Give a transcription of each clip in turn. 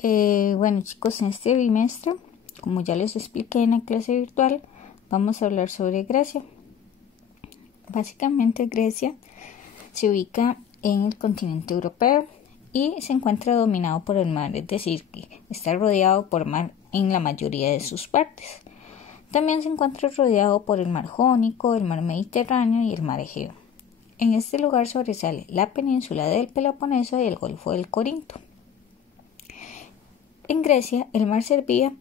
Bueno chicos, en este bimestre, como ya les expliqué en la clase virtual, vamos a hablar sobre Grecia. Básicamente Grecia se ubica en el continente europeo y se encuentra dominado por el mar, es decir, que está rodeado por mar en la mayoría de sus partes. También se encuentra rodeado por el mar Jónico, el mar Mediterráneo y el mar Egeo. En este lugar sobresale la península del Peloponeso y el Golfo del Corinto. En Grecia, el mar servía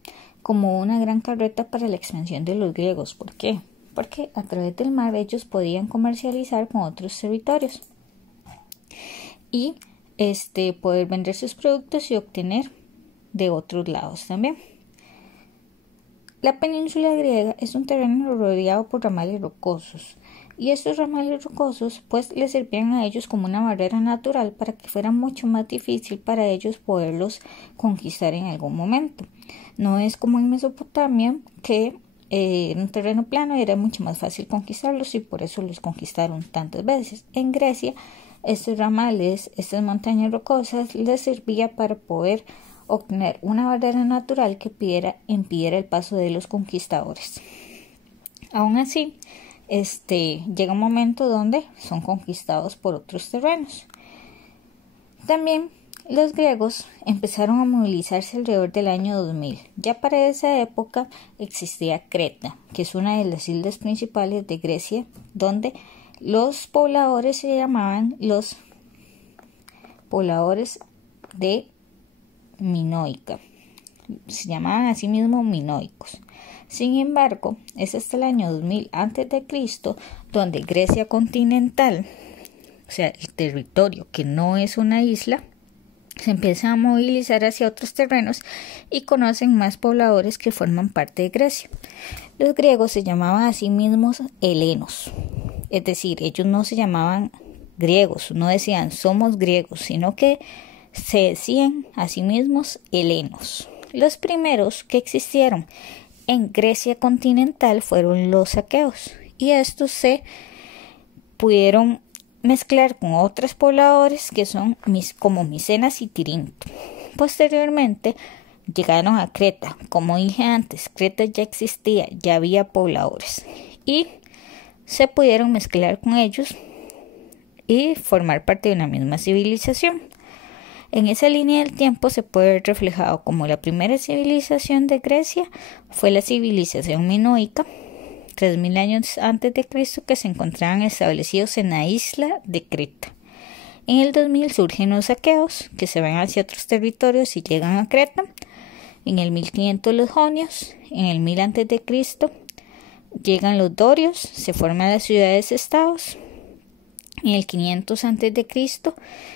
como una gran carreta para la expansión de los griegos. ¿Por qué? Porque a través del mar ellos podían comercializar con otros territorios y poder vender sus productos y obtener de otros lados también. La península griega es un terreno rodeado por ramales rocosos, y estos ramales rocosos pues les servían a ellos como una barrera natural para que fuera mucho más difícil para ellos poderlos conquistar en algún momento. No es como en Mesopotamia, que en un terreno plano era mucho más fácil conquistarlos y por eso los conquistaron tantas veces. En Grecia, estos ramales, estas montañas rocosas les servía para poder obtener una barrera natural que impidiera el paso de los conquistadores. Aún así, llega un momento donde son conquistados por otros terrenos. También los griegos empezaron a movilizarse alrededor del año 2000. Ya para esa época existía Creta, que es una de las islas principales de Grecia, donde los pobladores se llamaban los pobladores de Minoica. Se llamaban a sí mismos minoicos. Sin embargo, es hasta el año 2000 a.C. donde Grecia continental, o sea, el territorio que no es una isla, se empieza a movilizar hacia otros terrenos y conocen más pobladores que forman parte de Grecia. Los griegos se llamaban a sí mismos helenos, es decir, ellos no se llamaban griegos, no decían somos griegos, sino que se decían a sí mismos helenos. Los primeros que existieron en Grecia continental fueron los aqueos, y estos se pudieron mezclar con otros pobladores que son como Micenas y Tirinto. Posteriormente llegaron a Creta. Como dije antes, Creta ya existía, ya había pobladores y se pudieron mezclar con ellos y formar parte de una misma civilización. En esa línea del tiempo se puede ver reflejado como la primera civilización de Grecia fue la civilización minoica, 3000 años antes de Cristo, que se encontraban establecidos en la isla de Creta. En el 2000 surgen los aqueos, que se van hacia otros territorios y llegan a Creta. En el 1500 los jonios, en el 1000 antes de Cristo llegan los dorios, se forman las ciudades-estados. En el 500 a.C.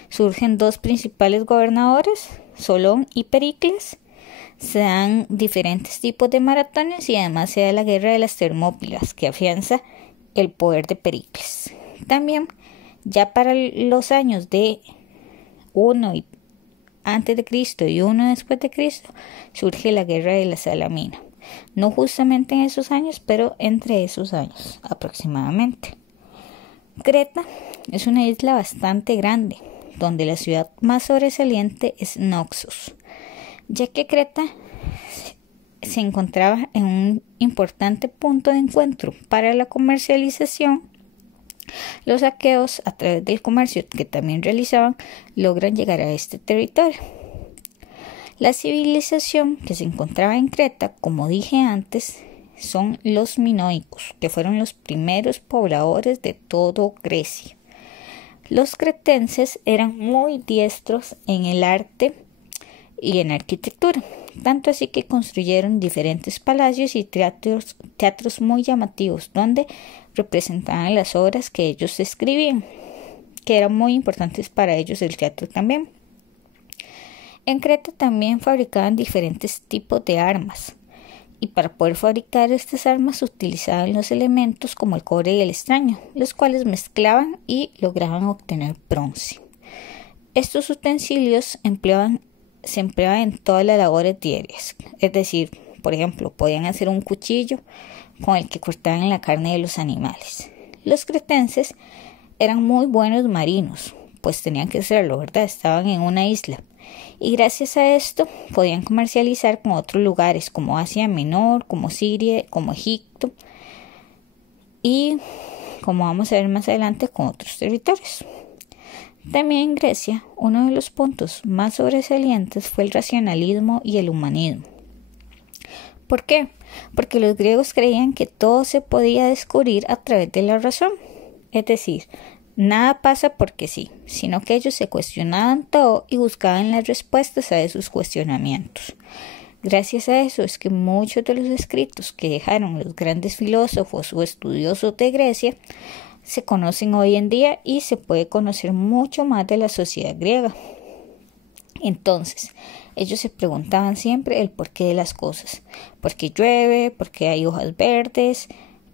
surgen dos principales gobernadores, Solón y Pericles. Se dan diferentes tipos de maratones y además se da la guerra de las Termópilas, que afianza el poder de Pericles. También, ya para los años de 1 antes de Cristo y 1 después de Cristo, surge la guerra de la Salamina. No justamente en esos años, pero entre esos años aproximadamente. Creta es una isla bastante grande, donde la ciudad más sobresaliente es Naxos, ya que Creta se encontraba en un importante punto de encuentro para la comercialización. Los aqueos, a través del comercio que también realizaban, logran llegar a este territorio. La civilización que se encontraba en Creta, como dije antes, son los minoicos, que fueron los primeros pobladores de todo Grecia. Los cretenses eran muy diestros en el arte y en arquitectura, tanto así que construyeron diferentes palacios y teatros muy llamativos, donde representaban las obras que ellos escribían, que eran muy importantes para ellos el teatro también. En Creta también fabricaban diferentes tipos de armas, y para poder fabricar estas armas utilizaban los elementos como el cobre y el estaño, los cuales mezclaban y lograban obtener bronce. Estos utensilios se empleaban en todas las labores diarias, es decir, por ejemplo, podían hacer un cuchillo con el que cortaban la carne de los animales. Los cretenses eran muy buenos marinos, pues tenían que serlo, ¿verdad? Estaban en una isla. y gracias a esto podían comercializar con otros lugares como Asia Menor, como Siria, como Egipto y, como vamos a ver más adelante, con otros territorios. También en Grecia, uno de los puntos más sobresalientes fue el racionalismo y el humanismo. ¿Por qué? Porque los griegos creían que todo se podía descubrir a través de la razón. Es decir, nada pasa porque sí, sino que ellos se cuestionaban todo y buscaban las respuestas a esos cuestionamientos. Gracias a eso es que muchos de los escritos que dejaron los grandes filósofos o estudiosos de Grecia se conocen hoy en día y se puede conocer mucho más de la sociedad griega. Entonces, ellos se preguntaban siempre el porqué de las cosas, por qué llueve, por qué hay hojas verdes,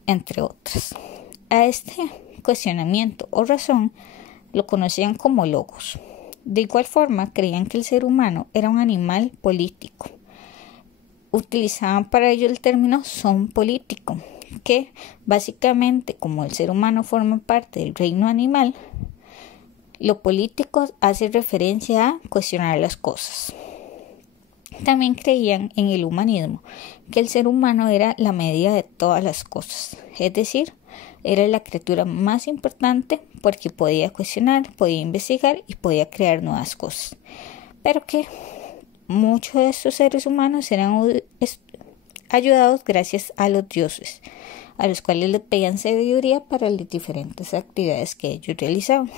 entre otras. A este cuestionamiento o razón lo conocían como logos. De igual forma, creían que el ser humano era un animal político. Utilizaban para ello el término son político, que básicamente, como el ser humano forma parte del reino animal, lo político hace referencia a cuestionar las cosas. También creían en el humanismo, que el ser humano era la medida de todas las cosas, es decir, era la criatura más importante porque podía cuestionar, podía investigar y podía crear nuevas cosas, pero que muchos de estos seres humanos eran ayudados gracias a los dioses, a los cuales les pedían sabiduría para las diferentes actividades que ellos realizaban.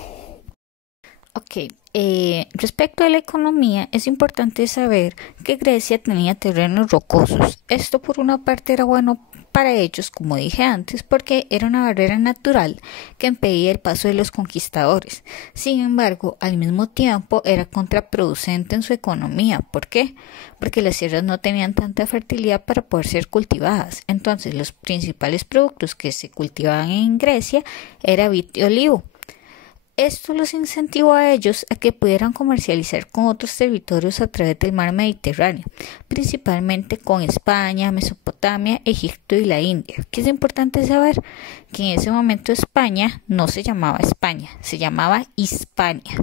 Respecto a la economía, es importante saber que Grecia tenía terrenos rocosos. Esto por una parte era bueno para ellos, como dije antes, porque era una barrera natural que impedía el paso de los conquistadores. Sin embargo, al mismo tiempo era contraproducente en su economía. ¿Por qué? Porque las tierras no tenían tanta fertilidad para poder ser cultivadas. Entonces, los principales productos que se cultivaban en Grecia era vid y olivo. Esto los incentivó a ellos a que pudieran comercializar con otros territorios a través del mar Mediterráneo, principalmente con España, Mesopotamia, Egipto y la India. Que es importante saber que en ese momento España no se llamaba España, se llamaba Hispania.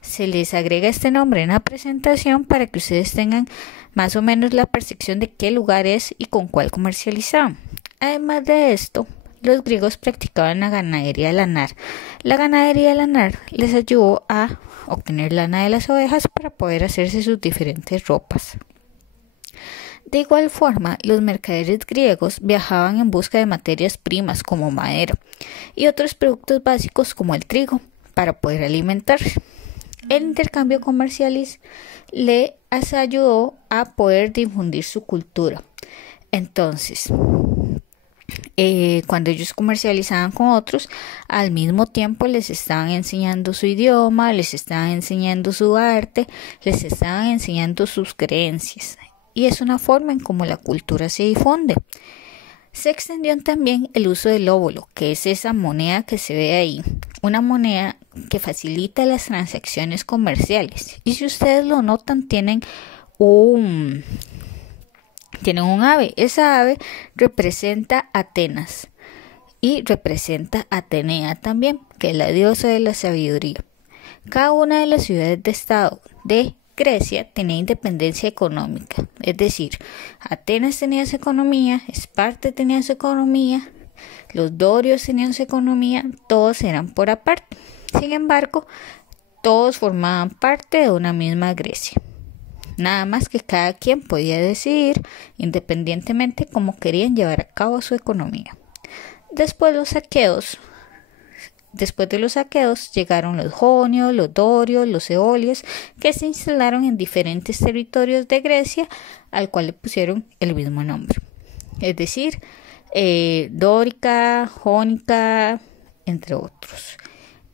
Se les agrega este nombre en la presentación para que ustedes tengan más o menos la percepción de qué lugar es y con cuál comercializaban. Además de esto, los griegos practicaban la ganadería lanar. La ganadería lanar les ayudó a obtener lana de las ovejas para poder hacerse sus diferentes ropas. De igual forma, los mercaderes griegos viajaban en busca de materias primas como madera y otros productos básicos como el trigo para poder alimentarse. El intercambio comercial les ayudó a poder difundir su cultura. Entonces, cuando ellos comercializaban con otros, al mismo tiempo les estaban enseñando su idioma, les estaban enseñando su arte, les estaban enseñando sus creencias. Y es una forma en cómo la cultura se difunde. Se extendió también el uso del óbolo, que es esa moneda que se ve ahí, una moneda que facilita las transacciones comerciales. Y si ustedes lo notan, tienen un ave. Esa ave representa a Atenas y representa a Atenea también, que es la diosa de la sabiduría. Cada una de las ciudades de estado de Grecia tenía independencia económica, es decir, Atenas tenía su economía, Esparta tenía su economía, los dorios tenían su economía, todos eran por aparte. Sin embargo, todos formaban parte de una misma Grecia. Nada más que cada quien podía decidir independientemente cómo querían llevar a cabo su economía. Después de los saqueos llegaron los jonios, los dorios, los eolios, que se instalaron en diferentes territorios de Grecia, al cual le pusieron el mismo nombre. Es decir, dórica, jónica, entre otros.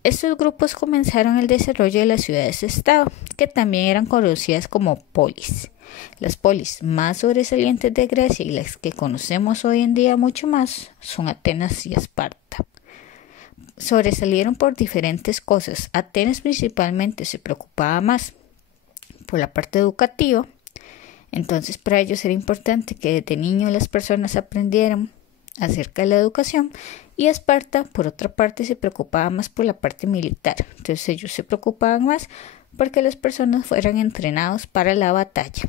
Estos grupos comenzaron el desarrollo de las ciudades-estado, que también eran conocidas como polis. Las polis más sobresalientes de Grecia y las que conocemos hoy en día mucho más son Atenas y Esparta. Sobresalieron por diferentes cosas. Atenas principalmente se preocupaba más por la parte educativa, entonces para ellos era importante que desde niños las personas aprendieran acerca de la educación, y Esparta por otra parte se preocupaba más por la parte militar. Entonces ellos se preocupaban más porque las personas fueran entrenados para la batalla.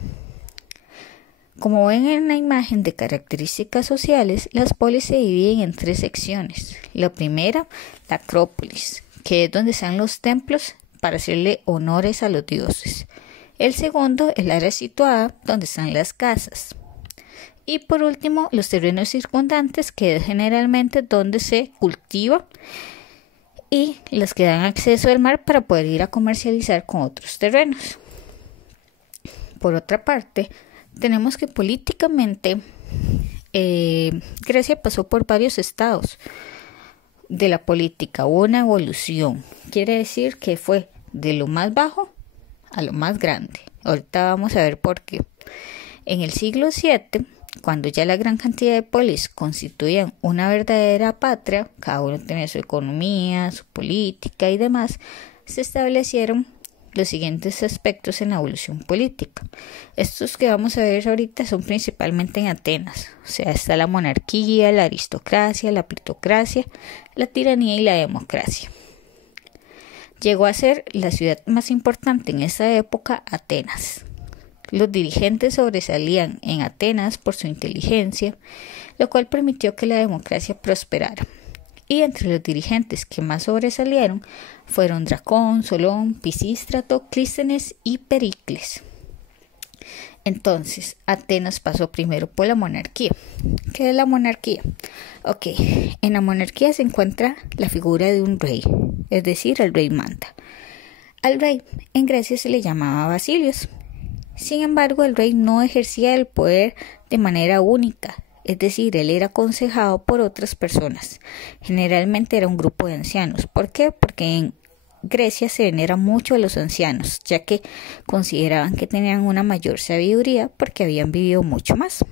Como ven en la imagen de características sociales, las polis se dividen en 3 secciones. La primera, la Acrópolis, que es donde están los templos para hacerle honores a los dioses. El segundo, el área situada, donde están las casas. Y por último, los terrenos circundantes, que es generalmente donde se cultiva, y las que dan acceso al mar para poder ir a comercializar con otros terrenos. Por otra parte, tenemos que políticamente Grecia pasó por varios estados de la política. Hubo una evolución. Quiere decir que fue de lo más bajo a lo más grande. Ahorita vamos a ver por qué. En el siglo VII, cuando ya la gran cantidad de polis constituían una verdadera patria, cada uno tenía su economía, su política y demás, se establecieron los siguientes aspectos en la evolución política. Estos que vamos a ver ahorita son principalmente en Atenas. O sea, está la monarquía, la aristocracia, la plutocracia, la tiranía y la democracia. Llegó a ser la ciudad más importante en esa época, Atenas. Los dirigentes sobresalían en Atenas por su inteligencia, lo cual permitió que la democracia prosperara. Y entre los dirigentes que más sobresalieron fueron Dracón, Solón, Pisístrato, Clístenes y Pericles. Entonces, Atenas pasó primero por la monarquía. ¿Qué es la monarquía? Ok, en la monarquía se encuentra la figura de un rey, es decir, el rey manda. Al rey en Grecia se le llamaba Basilios. Sin embargo, el rey no ejercía el poder de manera única, es decir, él era aconsejado por otras personas. Generalmente era un grupo de ancianos. ¿Por qué? Porque en Grecia se venera mucho a los ancianos, ya que consideraban que tenían una mayor sabiduría porque habían vivido mucho más.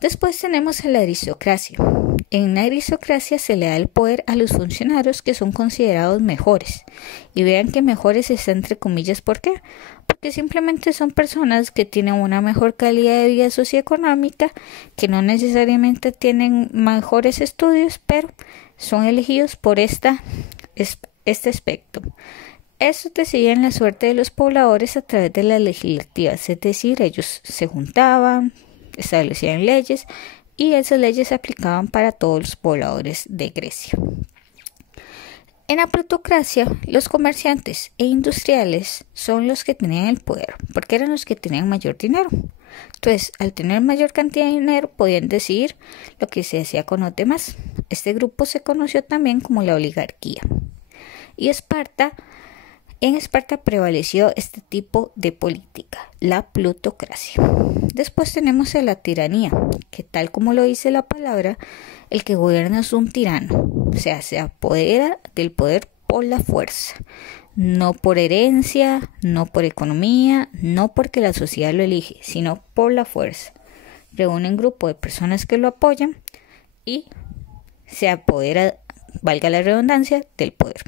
Después tenemos a la aristocracia. En la aristocracia se le da el poder a los funcionarios que son considerados mejores. Y vean que mejores está entre comillas, ¿por qué? Porque simplemente son personas que tienen una mejor calidad de vida socioeconómica, que no necesariamente tienen mejores estudios, pero son elegidos por este aspecto. Estos decidían la suerte de los pobladores a través de las legislativas, es decir, ellos se juntaban, establecían leyes y esas leyes se aplicaban para todos los pobladores de Grecia. En la plutocracia, los comerciantes e industriales son los que tenían el poder, porque eran los que tenían mayor dinero. Entonces, al tener mayor cantidad de dinero, podían decidir lo que se hacía con los demás. Este grupo se conoció también como la oligarquía. Y en Esparta prevaleció este tipo de política, la plutocracia. Después tenemos a la tiranía, que tal como lo dice la palabra, el que gobierna es un tirano, o sea, se apodera del poder por la fuerza, no por herencia, no por economía, no porque la sociedad lo elige, sino por la fuerza. Reúne un grupo de personas que lo apoyan y se apodera, valga la redundancia, del poder.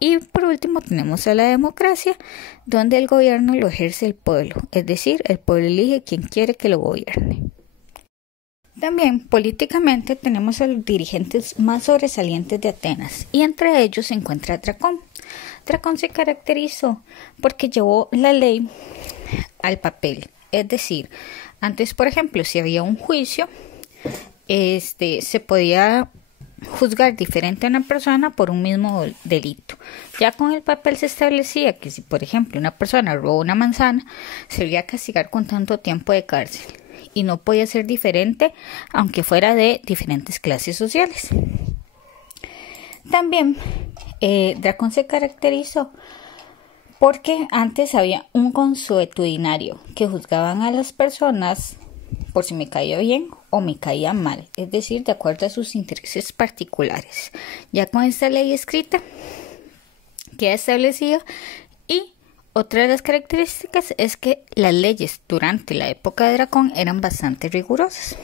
Y por último tenemos a la democracia, donde el gobierno lo ejerce el pueblo, es decir, el pueblo elige quien quiere que lo gobierne. También políticamente tenemos a los dirigentes más sobresalientes de Atenas, y entre ellos se encuentra Dracón. Dracón se caracterizó porque llevó la ley al papel, es decir, antes, por ejemplo, si había un juicio, se podía juzgar diferente a una persona por un mismo delito. Ya con el papel se establecía que si, por ejemplo, una persona robó una manzana, se debía castigar con tanto tiempo de cárcel y no podía ser diferente aunque fuera de diferentes clases sociales. También Dracón se caracterizó porque antes había un consuetudinario que juzgaban a las personas por si me caía bien o me caía mal, es decir, de acuerdo a sus intereses particulares. Ya con esta ley escrita queda establecido, y otra de las características es que las leyes durante la época de Dracón eran bastante rigurosas.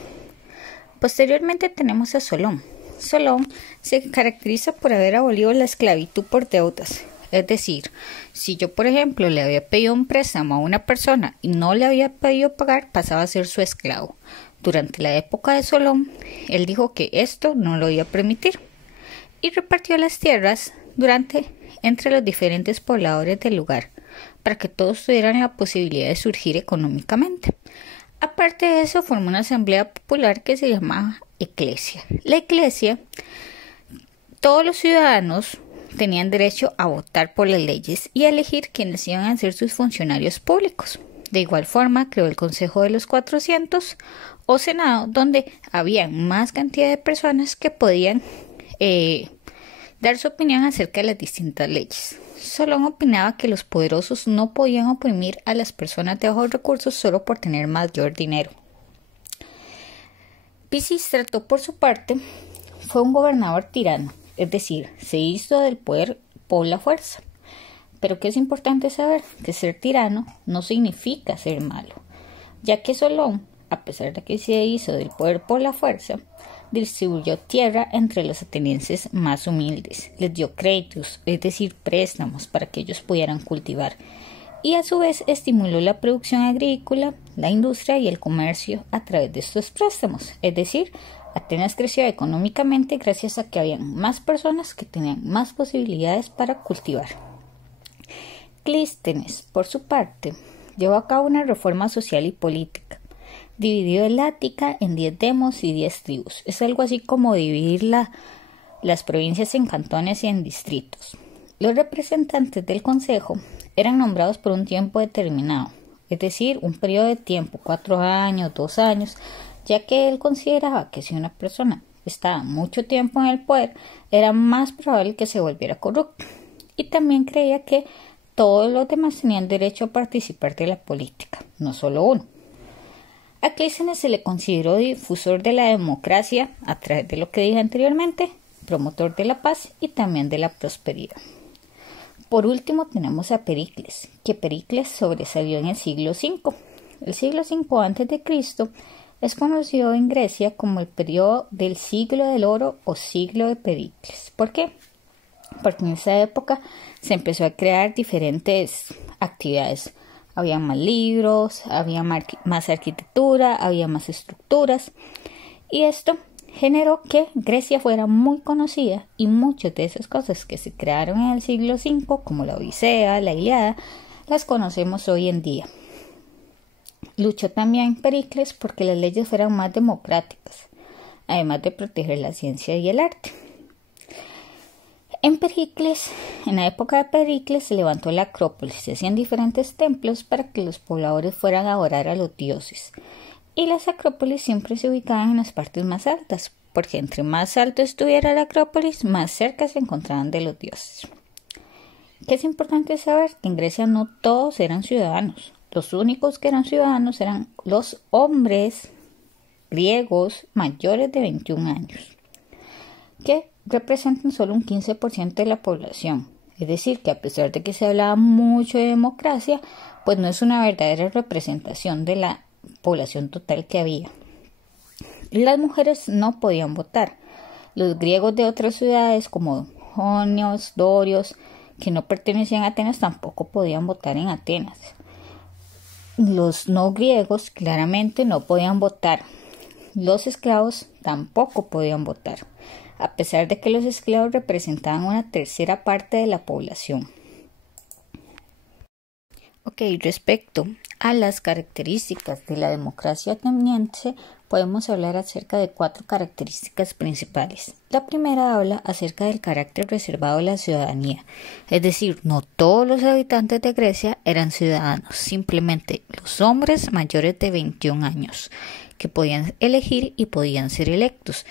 Posteriormente tenemos a Solón. Solón se caracteriza por haber abolido la esclavitud por deudas. Es decir, si yo, por ejemplo, le había pedido un préstamo a una persona y no le había pedido pagar, pasaba a ser su esclavo. Durante la época de Solón, él dijo que esto no lo iba a permitir y repartió las tierras durante entre los diferentes pobladores del lugar, para que todos tuvieran la posibilidad de surgir económicamente. Aparte de eso, formó una asamblea popular que se llamaba Eclesia. La Eclesia, todos los ciudadanos tenían derecho a votar por las leyes y a elegir quienes iban a ser sus funcionarios públicos. De igual forma, creó el Consejo de los 400 o Senado, donde había más cantidad de personas que podían dar su opinión acerca de las distintas leyes. Solón opinaba que los poderosos no podían oprimir a las personas de bajos recursos solo por tener mayor dinero. Pisístrato, por su parte, fue un gobernador tirano, es decir, se hizo del poder por la fuerza. Pero que es importante saber que ser tirano no significa ser malo, ya que Solón, a pesar de que se hizo del poder por la fuerza, distribuyó tierra entre los atenienses más humildes, les dio créditos, es decir, préstamos para que ellos pudieran cultivar, y a su vez estimuló la producción agrícola, la industria y el comercio a través de estos préstamos, es decir, Atenas creció económicamente gracias a que habían más personas que tenían más posibilidades para cultivar. Clístenes, por su parte, llevó a cabo una reforma social y política. Dividió el Ática en 10 demos y 10 tribus. Es algo así como dividir las provincias en cantones y en distritos. Los representantes del consejo eran nombrados por un tiempo determinado, es decir, un periodo de tiempo, 4 años, 2 años, ya que él consideraba que si una persona estaba mucho tiempo en el poder, era más probable que se volviera corrupto. Y también creía que todos los demás tenían derecho a participar de la política, no solo uno. A Clístenes se le consideró difusor de la democracia a través de lo que dije anteriormente, promotor de la paz y también de la prosperidad. Por último tenemos a Pericles, que Pericles sobresalió en el siglo V. El siglo V a.C. es conocido en Grecia como el periodo del siglo del oro o siglo de Pericles. ¿Por qué? Porque en esa época se empezó a crear diferentes actividades. Había más libros, había más arquitectura, había más estructuras. Y esto generó que Grecia fuera muy conocida y muchas de esas cosas que se crearon en el siglo V, como la Odisea, la Ilíada, las conocemos hoy en día. Luchó también Pericles porque las leyes fueran más democráticas, además de proteger la ciencia y el arte. En la época de Pericles, se levantó la Acrópolis, se hacían diferentes templos para que los pobladores fueran a orar a los dioses. Y las Acrópolis siempre se ubicaban en las partes más altas, porque entre más alto estuviera la Acrópolis, más cerca se encontraban de los dioses. ¿Qué es importante saber? Que en Grecia no todos eran ciudadanos. Los únicos que eran ciudadanos eran los hombres griegos mayores de 21 años, que representan solo un 15% de la población. Es decir, que a pesar de que se hablaba mucho de democracia, pues no es una verdadera representación de la población total que había. Las mujeres no podían votar. Los griegos de otras ciudades como jonios, dorios, que no pertenecían a Atenas, tampoco podían votar en Atenas. Los no griegos claramente no podían votar. Los esclavos tampoco podían votar, a pesar de que los esclavos representaban una tercera parte de la población. Respecto a las características de la democracia ateniense, podemos hablar acerca de 4 características principales. La primera habla acerca del carácter reservado de la ciudadanía, es decir, no todos los habitantes de Grecia eran ciudadanos, simplemente los hombres mayores de 21 años, que podían elegir y podían ser electos.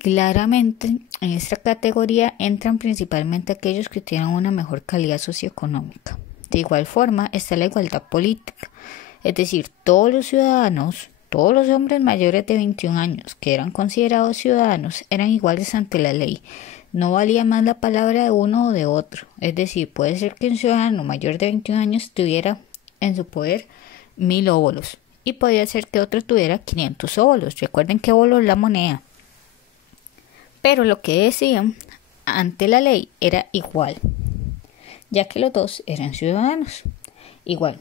Claramente, en esta categoría entran principalmente aquellos que tienen una mejor calidad socioeconómica. De igual forma está la igualdad política, es decir, todos los ciudadanos, todos los hombres mayores de 21 años que eran considerados ciudadanos eran iguales ante la ley. No valía más la palabra de uno o de otro, es decir, puede ser que un ciudadano mayor de 21 años tuviera en su poder 1000 óbolos y podía ser que otro tuviera 500 óbolos. Recuerden que óbolo es la moneda. Pero lo que decían ante la ley era igual, ya que los dos eran ciudadanos. Igual,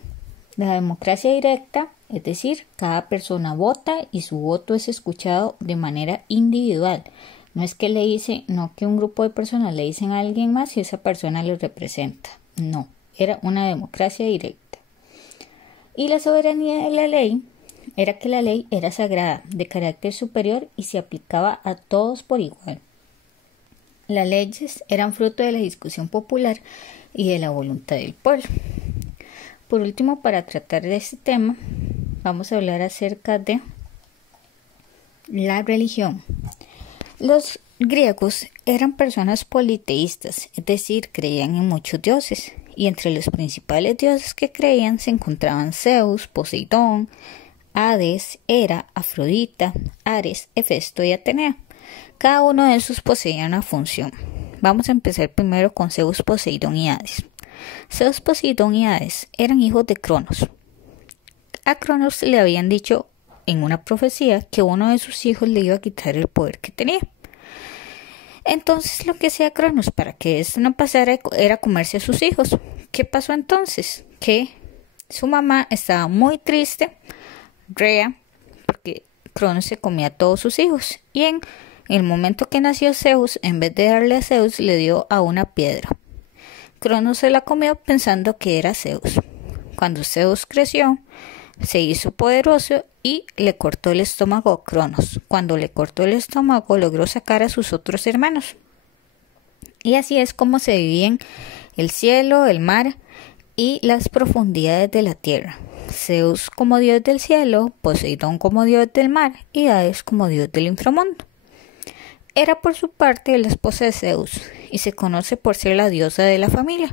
la democracia directa, es decir, cada persona vota y su voto es escuchado de manera individual. No es que no que un grupo de personas le dicen a alguien más y esa persona les representa. No, era una democracia directa. Y la soberanía de la ley era que la ley era sagrada, de carácter superior y se aplicaba a todos por igual. Las leyes eran fruto de la discusión popular y de la voluntad del pueblo. Por último, para tratar de este tema, vamos a hablar acerca de la religión. Los griegos eran personas politeístas, es decir, creían en muchos dioses, y entre los principales dioses que creían se encontraban Zeus, Poseidón, Hades, Hera, Afrodita, Ares, Hefesto y Atenea. Cada uno de esos poseía una función. Vamos a empezar primero con Zeus, Poseidón y Hades. Zeus, Poseidón y Hades eran hijos de Cronos. A Cronos le habían dicho en una profecía que uno de sus hijos le iba a quitar el poder que tenía. Entonces lo que hacía Cronos para que esto no pasara era comerse a sus hijos. ¿Qué pasó entonces? Que su mamá estaba muy triste, Rea, porque Cronos se comía a todos sus hijos. Y en el momento que nació Zeus, en vez de darle a Zeus, le dio a una piedra. Cronos se la comió pensando que era Zeus. Cuando Zeus creció, se hizo poderoso y le cortó el estómago a Cronos. Cuando le cortó el estómago, logró sacar a sus otros hermanos. Y así es como se vivían el cielo, el mar y las profundidades de la tierra. Zeus como dios del cielo, Poseidón como dios del mar y Hades como dios del inframundo. Era por su parte la esposa de Zeus y se conoce por ser la diosa de la familia.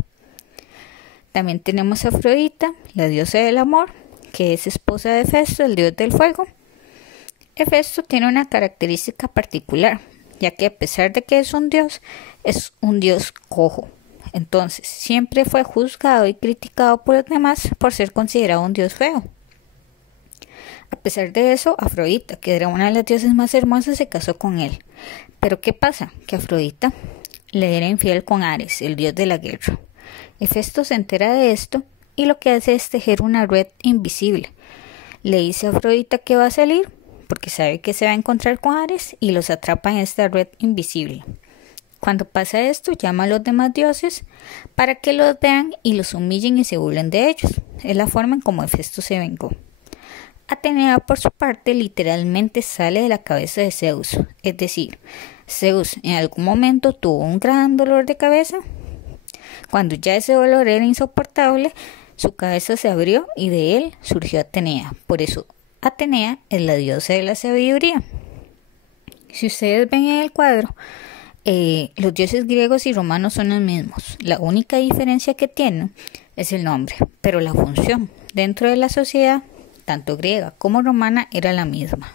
También tenemos a Afrodita, la diosa del amor, que es esposa de Hefesto, el dios del fuego. Hefesto tiene una característica particular, ya que a pesar de que es un dios cojo. Entonces, siempre fue juzgado y criticado por los demás por ser considerado un dios feo. A pesar de eso, Afrodita, que era una de las diosas más hermosas, se casó con él. Pero ¿qué pasa? Que Afrodita le era infiel con Ares, el dios de la guerra. Hefesto se entera de esto y lo que hace es tejer una red invisible. Le dice a Afrodita que va a salir porque sabe que se va a encontrar con Ares y los atrapa en esta red invisible. Cuando pasa esto, llama a los demás dioses para que los vean y los humillen y se burlen de ellos. Es la forma en cómo Hefesto se vengó. Atenea, por su parte, literalmente sale de la cabeza de Zeus. Es decir, Zeus en algún momento tuvo un gran dolor de cabeza. Cuando ya ese dolor era insoportable, su cabeza se abrió y de él surgió Atenea. Por eso, Atenea es la diosa de la sabiduría. Si ustedes ven en el cuadro, los dioses griegos y romanos son los mismos. La única diferencia que tienen es el nombre, pero la función dentro de la sociedad, tanto griega como romana, era la misma.